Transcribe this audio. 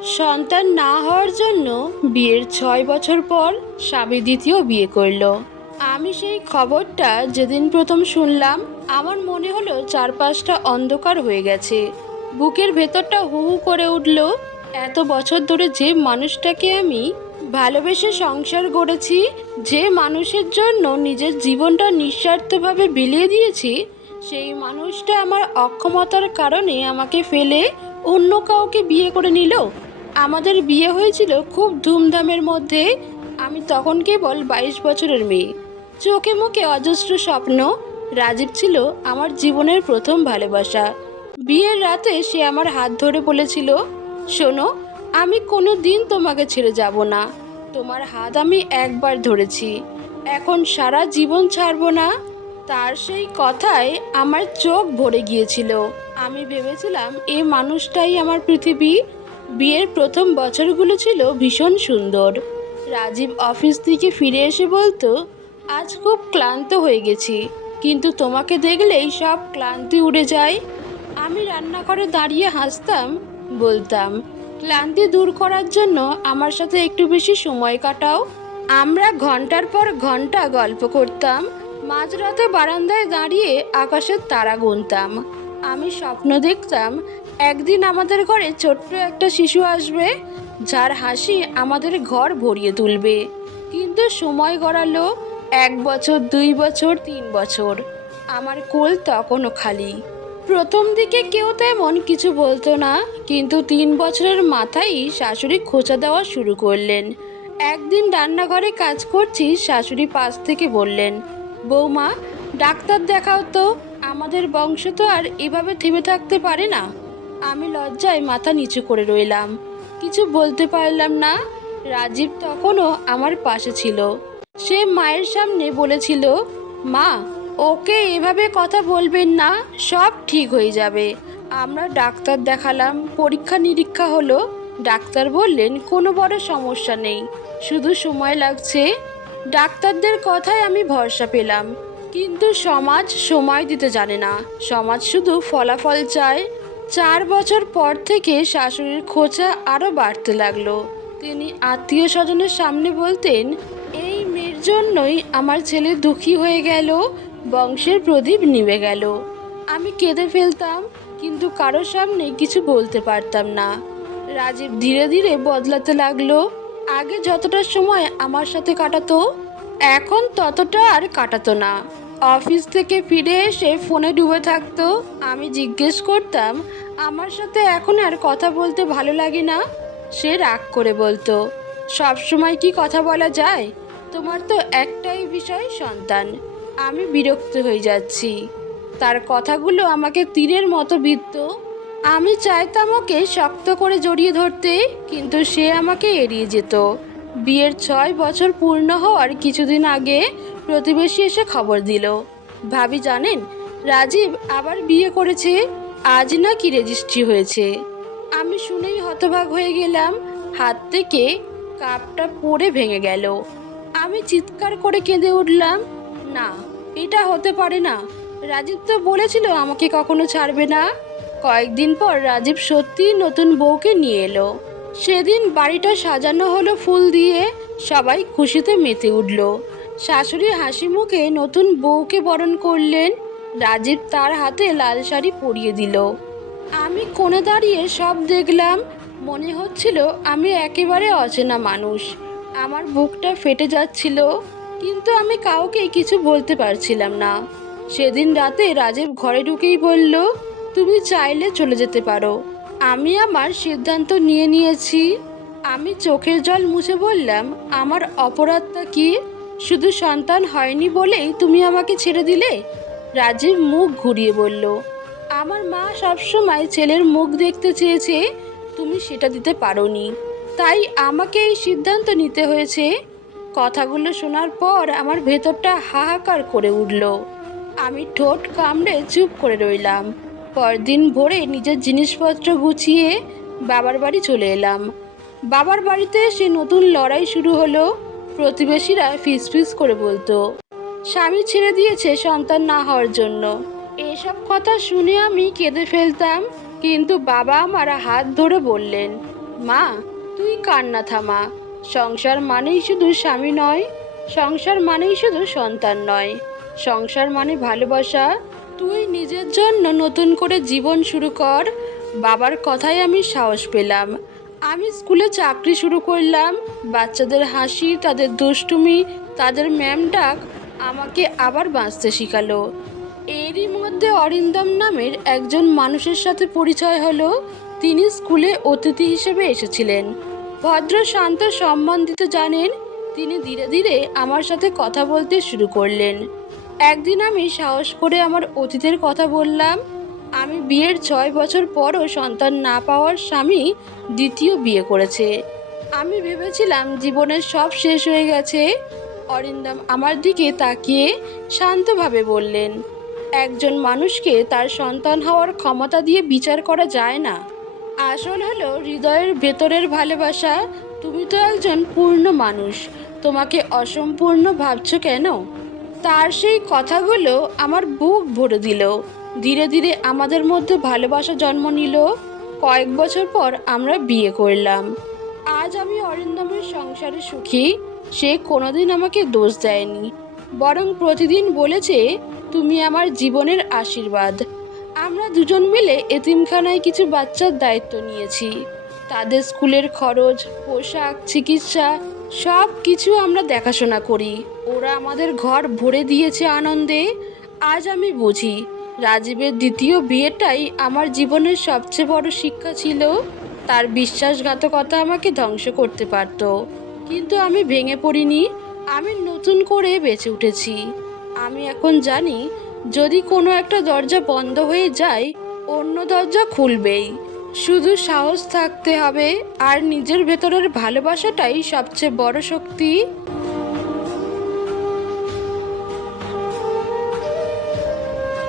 সন্তান না হওয়ার জন্য বিয়ের 6 বছর পর স্বামী দ্বিতীয় বিয়ে করলো। আমি সেই খবরটা যেদিন প্রথম শুনলাম, আমার মনে হলো চারপাশটা অন্ধকার হয়ে গেছে। বুকের ভেতরটা হু হু করে উঠল। এত বছর ধরে যে মানুষটাকে আমি ভালোবেসে সংসার গড়েছি, যে মানুষের জন্য নিজের জীবনটা নিঃস্বার্থভাবে বিলিয়ে দিয়েছি, সেই মানুষটা আমার অক্ষমতার কারণে আমাকে ফেলে অন্য কাউকে বিয়ে করে নিল। আমাদের বিয়ে হয়েছিল খুব ধুমধামের মধ্যে। আমি তখন কেবল 22 বছরের মেয়ে, চোখে মুখে অজস্র স্বপ্ন। রাজীব ছিল আমার জীবনের প্রথম ভালোবাসা। বিয়ের রাতে সে আমার হাত ধরে বলেছিল, শোনো, আমি কোনো দিন তোমাকে ছেড়ে যাব না। তোমার হাত আমি একবার ধরেছি, এখন সারা জীবন ছাড়বো না। তার সেই কথায় আমার চোখ ভরে গিয়েছিল। আমি ভেবেছিলাম এই মানুষটাই আমার পৃথিবী। বিয়ের প্রথম বছরগুলো ছিল ভীষণ সুন্দর। রাজীব অফিস থেকে ফিরে এসে বলতো, আজ খুব ক্লান্ত হয়ে গেছি, কিন্তু তোমাকে দেখলেই সব ক্লান্তি উড়ে যায়। আমি রান্নাঘরে দাঁড়িয়ে হাসতাম, বলতাম, ক্লান্তি দূর করার জন্য আমার সাথে একটু বেশি সময় কাটাও। আমরা ঘন্টার পর ঘন্টা গল্প করতাম। মাঝরাতে বারান্দায় দাঁড়িয়ে আকাশের তারা গুনতাম। আমি স্বপ্ন দেখতাম একদিন আমাদের ঘরে ছোট্ট একটা শিশু আসবে, যার হাসি আমাদের ঘর ভরিয়ে তুলবে। কিন্তু সময় গড়ালো, 1 বছর, 2 বছর, 3 বছর। আমার কোল তখনও খালি। প্রথম দিকে কেউ তেমন কিছু বলতো না, কিন্তু 3 বছরের মাথায় শাশুড়ি খোঁচা দেওয়া শুরু করলেন। একদিন রান্নাঘরে কাজ করছি, শাশুড়ি পাশ থেকে বললেন, বৌমা, ডাক্তার দেখাও তো, আমাদের বংশ তো আর এভাবে থেমে থাকতে পারে না। আমি লজ্জায় মাথা নিচু করে রইলাম, কিছু বলতে পারলাম না। রাজীব তখনও আমার পাশে ছিল। সে মায়ের সামনে বলেছিল, মা, ওকে এভাবে কথা বলবেন না, সব ঠিক হয়ে যাবে। আমরা ডাক্তার দেখালাম, পরীক্ষা নিরীক্ষা হলো। ডাক্তার বললেন কোনো বড় সমস্যা নেই, শুধু সময় লাগছে। ডাক্তারদের কথায় আমি ভরসা পেলাম, কিন্তু সমাজ সময় দিতে জানে না। সমাজ শুধু ফলাফল চায়। 4 বছর পর থেকে শাশুড়ির খোঁচা আরও বাড়তে লাগলো। তিনি আত্মীয় স্বজনের সামনে বলতেন, এই মেয়ের জন্যই আমার ছেলে দুঃখী হয়ে গেল, বংশের প্রদীপ নিভে গেল। আমি কেঁদে ফেলতাম, কিন্তু কারোর সামনে কিছু বলতে পারতাম না। রাজীব ধীরে ধীরে বদলাতে লাগলো। আগে যতটা সময় আমার সাথে কাটাতো, এখন ততটা আর কাটাতো না। অফিস থেকে ফিরে এসে ফোনে ডুবে থাকতো। আমি জিজ্ঞেস করতাম, আমার সাথে এখন আর কথা বলতে ভালো লাগে না? সে রাগ করে বলতো, সব সময় কি কথা বলা যায়? তোমার তো একটাই বিষয়, সন্তান। আমি বিরক্ত হয়ে যাচ্ছি। তার কথাগুলো আমাকে তীরের মতো বিদ্ধ। আমি চাইতাম ওকে শক্ত করে জড়িয়ে ধরতে, কিন্তু সে আমাকে এড়িয়ে যেত। বিয়ের 6 বছর পূর্ণ হওয়ার কিছুদিন আগে প্রতিবেশী এসে খবর দিল, ভাবি জানেন, রাজীব আবার বিয়ে করেছে, আজ নাকি রেজিস্ট্রি হয়েছে। আমি শুনেই হতবাক হয়ে গেলাম। হাত থেকে কাপটা পড়ে ভেঙে গেল। আমি চিৎকার করে কেঁদে উঠলাম, না, এটা হতে পারে না। রাজীব তো বলেছিল আমাকে কখনো ছাড়বে না। কয়েকদিন পর রাজীব সত্যিই নতুন বউকে নিয়ে এলো। সেদিন বাড়িটা সাজানো হলো ফুল দিয়ে, সবাই খুশিতে মেতে উঠল। শাশুড়ি হাসি মুখে নতুন বউকে বরণ করলেন। রাজীব তার হাতে লাল শাড়ি পরিয়ে দিল। আমি কোণে দাঁড়িয়ে সব দেখলাম। মনে হচ্ছিল আমি একেবারে অচেনা মানুষ। আমার বুকটা ফেটে যাচ্ছিল, কিন্তু আমি কাউকে কিছু বলতে পারছিলাম না। সেদিন রাতে রাজীব ঘরে ঢুকেই বলল, তুমি চাইলে চলে যেতে পারো, আমি আমার সিদ্ধান্ত নিয়ে নিয়েছি। আমি চোখের জল মুছে বললাম, আমার অপরাধটা কি? শুধু সন্তান হয়নি বলেই তুমি আমাকে ছেড়ে দিলে? রাজীব মুখ ঘুরিয়ে বলল, আমার মা সবসময় ছেলের মুখ দেখতে চেয়েছে, তুমি সেটা দিতে পারোনি, তাই আমাকে এই সিদ্ধান্ত নিতে হয়েছে। কথাগুলো শোনার পর আমার ভেতরটা হাহাকার করে উঠল। আমি ঠোঁট কামড়ে চুপ করে রইলাম। পরদিন ভোরে নিজের জিনিসপত্র গুছিয়ে বাবার বাড়ি চলে এলাম। বাবার বাড়িতে এসে নতুন লড়াই শুরু হলো। প্রতিবেশীরা ফিসফিস করে বলতো, স্বামী ছেড়ে দিয়েছে সন্তান না হওয়ার জন্য। এসব কথা শুনে আমি কেঁদে ফেলতাম, কিন্তু বাবা আমার হাত ধরে বললেন, মা, তুই কান্না থামা। সংসার মানেই শুধু স্বামী নয়, সংসার মানেই শুধু সন্তান নয়, সংসার মানে ভালোবাসা। তুই নিজের জন্য নতুন করে জীবন শুরু কর। বাবার কথায় আমি সাহস পেলাম। আমি স্কুলে চাকরি শুরু করলাম। বাচ্চাদের হাসি, তাদের দুষ্টুমি, তাদের ম্যাম ডাক আমাকে আবার বাঁচতে শিখালো। এরই মধ্যে অরিন্দম নামের একজন মানুষের সাথে পরিচয় হলো। তিনি স্কুলে অতিথি হিসেবে এসেছিলেন। ভদ্র, শান্ত, সম্মানিত জানেন। তিনি ধীরে ধীরে আমার সাথে কথা বলতে শুরু করলেন। একদিন আমি সাহস করে আমার অতীতের কথা বললাম। আমি বিয়ের 6 বছর পরও সন্তান না পাওয়ার স্বামী দ্বিতীয় বিয়ে করেছে। আমি ভেবেছিলাম জীবনের সব শেষ হয়ে গেছে। অরিন্দম আমার দিকে তাকিয়ে শান্তভাবে বললেন, একজন মানুষকে তার সন্তান হওয়ার ক্ষমতা দিয়ে বিচার করা যায় না। আসল হলো হৃদয়ের ভেতরের ভালোবাসা। তুমি তো একজন পূর্ণ মানুষ, তোমাকে অসম্পূর্ণ ভাবছো কেন? তার সেই কথাগুলো আমার বুক ভরে দিল। ধীরে ধীরে আমাদের মধ্যে ভালোবাসা জন্ম নিল। কয়েক বছর পর আমরা বিয়ে করলাম। আজ আমি অরিন্দমের সংসারে সুখী। সে কোনোদিন আমাকে দোষ দেয়নি, বরং প্রতিদিন বলেছে, তুমি আমার জীবনের আশীর্বাদ। আমরা দুজন মিলে এতিমখানায় কিছু বাচ্চার দায়িত্ব নিয়েছি। তাদের স্কুলের খরচ, পোশাক, চিকিৎসা সব কিছু আমরা দেখাশোনা করি। ওরা আমাদের ঘর ভরে দিয়েছে আনন্দে। আজ আমি বুঝি রাজীবের দ্বিতীয় বিয়েটাই আমার জীবনের সবচেয়ে বড় শিক্ষা ছিল। তার বিশ্বাসঘাতকতা আমাকে ধ্বংস করতে পারত, কিন্তু আমি ভেঙে পড়িনি। আমি নতুন করে বেঁচে উঠেছি। আমি এখন জানি, যদি কোনো একটা দরজা বন্ধ হয়ে যায়, অন্য দরজা খুলবেই। শুধু সাহস থাকতে হবে, আর নিজের ভেতরের ভালোবাসাটাই সবচেয়ে বড় শক্তি।